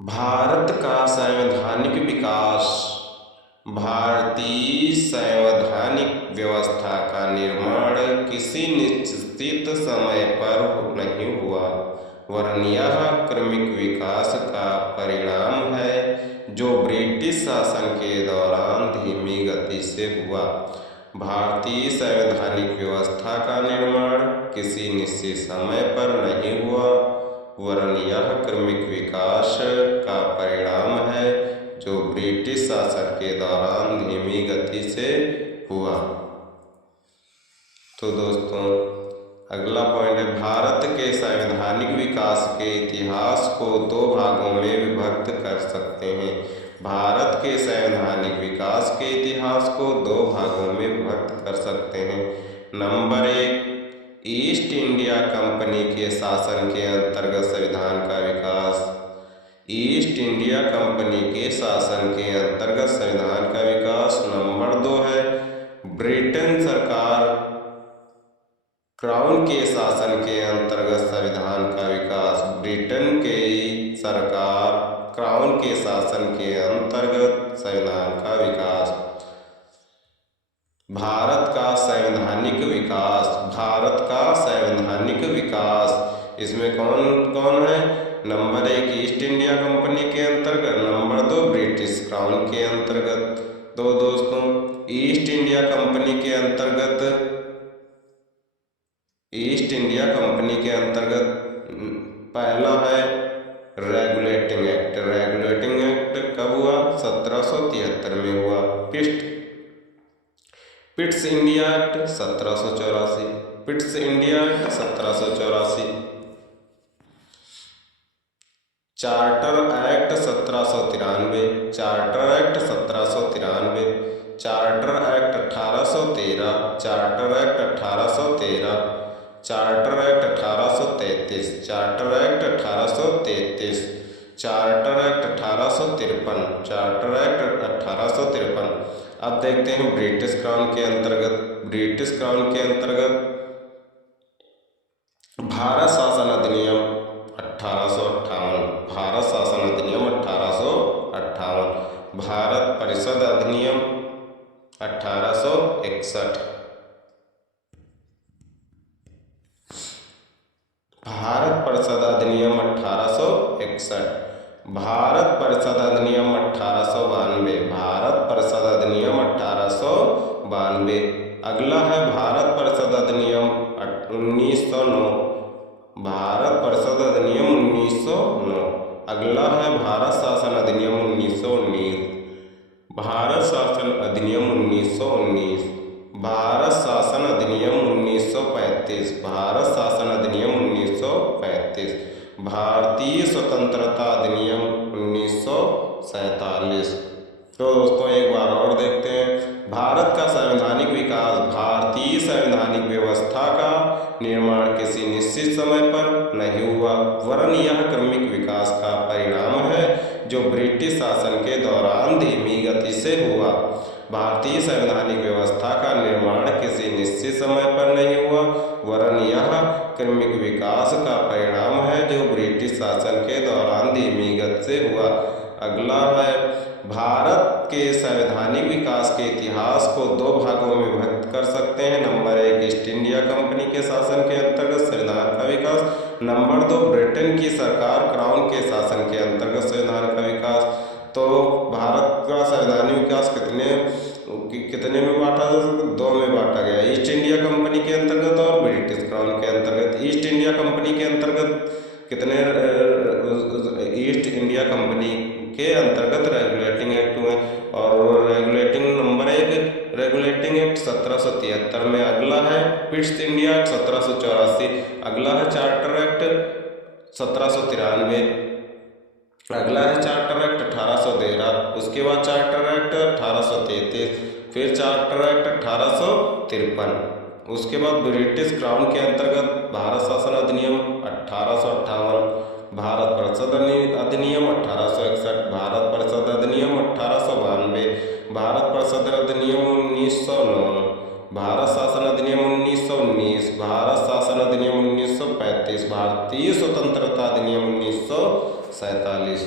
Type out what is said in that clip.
भारत का संवैधानिक विकास। भारतीय संवैधानिक व्यवस्था का निर्माण किसी निश्चित समय पर नहीं हुआ, वरन यह क्रमिक विकास का परिणाम है जो ब्रिटिश शासन के दौरान धीमी गति से हुआ। भारतीय संवैधानिक व्यवस्था का निर्माण किसी निश्चित समय पर नहीं हुआ, वरन यह क्रमिक विकास का परिणाम है जो ब्रिटिश शासन के दौरान धीमी गति से हुआ। तो दोस्तों, अगला पॉइंट है, भारत के संवैधानिक विकास के इतिहास को दो भागों में विभक्त कर सकते हैं। भारत के संवैधानिक विकास के इतिहास को दो भागों में विभक्त कर सकते हैं। नंबर 1, ईस्ट इंडिया कंपनी के शासन के अंतर्गत संविधान का विकास। ईस्ट इंडिया कंपनी के शासन के अंतर्गत संविधान का विकास। नंबर 2 है, ब्रिटेन सरकार क्राउन के शासन के अंतर्गत संविधान का विकास। ब्रिटेन के सरकार क्राउन के शासन के अंतर्गत संविधान का विकास। भारत का संवैधानिक विकास। भारत का संवैधानिक विकास इसमें कौन कौन है? नंबर 1, ईस्ट इंडिया कंपनी के अंतर्गत। नंबर 2, ब्रिटिश क्राउन के अंतर्गत। तो दोस्तों, ईस्ट इंडिया कंपनी के अंतर्गत, ईस्ट इंडिया कंपनी के अंतर्गत पहला है रेगुलेटिंग एक्ट। रेगुलेटिंग एक्ट कब हुआ? 1773 में हुआ। Pitt's India act 1784। Pitt's India act 1784। Charter act 1793। Charter act 1793। Charter act 1813। Charter act 1813। Charter act 1833। Charter act 1833। Charter act 1853। Charter act 1853। अब देखते हैं ब्रिटिश क्राउन के अंतर्गत। ब्रिटिश क्राउन के अंतर्गत भारत शासन अधिनियम 1858। भारत शासन अधिनियम 1858। भारत परिषद अधिनियम 1861। भारत परिषद अधिनियम 1861। भारत परिषद अधिनियम 1892। भारत परिषद अधिनियम 1892। अगला है भारत परिषद अधिनियम 1909। भारत परिषद अधिनियम 1909। अगला है भारत शासन अधिनियम 1919। भारत शासन अधिनियम 1919। भारत शासन अधिनियम 1935। भारत शासन अधिनियम 1935। भारतीय स्वतंत्रता अधिनियम 1947। तो दोस्तों, एक बार और देखते हैं, भारत का संवैधानिक विकास। भारतीय संवैधानिक व्यवस्था का निर्माण किसी निश्चित समय पर नहीं हुआ, वरन यह क्रमिक विकास का परिणाम है जो ब्रिटिश शासन के दौरान धीमी गति से हुआ। भारतीय संवैधानिक व्यवस्था का निर्माण किसी निश्चित समय पर नहीं हुआ, वरन यह क्रमिक विकास का परिणाम है जो ब्रिटिश शासन के दौरान धीमी गति से हुआ। अगला है, भारत के संवैधानिक विकास के इतिहास को दो भागों में विभक्त कर सकते हैं। नंबर 1, ईस्ट इंडिया कंपनी के शासन के अंतर्गत संविधान का विकास। नंबर 2, ब्रिटेन की सरकार क्राउन के शासन के अंतर्गत संविधान का विकास। तो भारत का संवैधानिक विकास कितने में बांटा जा सकता? 2 में बांटा गया, ईस्ट इंडिया कंपनी के अंतर्गत और ब्रिटिश क्राउन के अंतर्गत। ईस्ट इंडिया कंपनी के अंतर्गत कितने? ईस्ट इंडिया कंपनी के अंतर्गत रेगुलेटिंग एक्ट हुए, और रेगुलेटिंग नंबर 1 रेगुलेटिंग एक्ट 1773 में। अगला है पिट्स इंडिया एक्ट 1784। अगला है चार्टर एक्ट 1793। अगला है चार्टर एक्ट 1813। उसके बाद चार्टर एक्ट 1833। फिर चार्टर एक्ट 1853। उसके बाद ब्रिटिश क्राउन के अंतर्गत भारत शासन अधिनियम 1858। भारत परिषद अधिनियम 1861। भारत परिषद अधिनियम 1892। भारत परिषद अधिनियम 1909। भारत शासन अधिनियम 1919। भारत शासन अधिनियम 1935। भारतीय स्वतंत्रता अधिनियम 1947।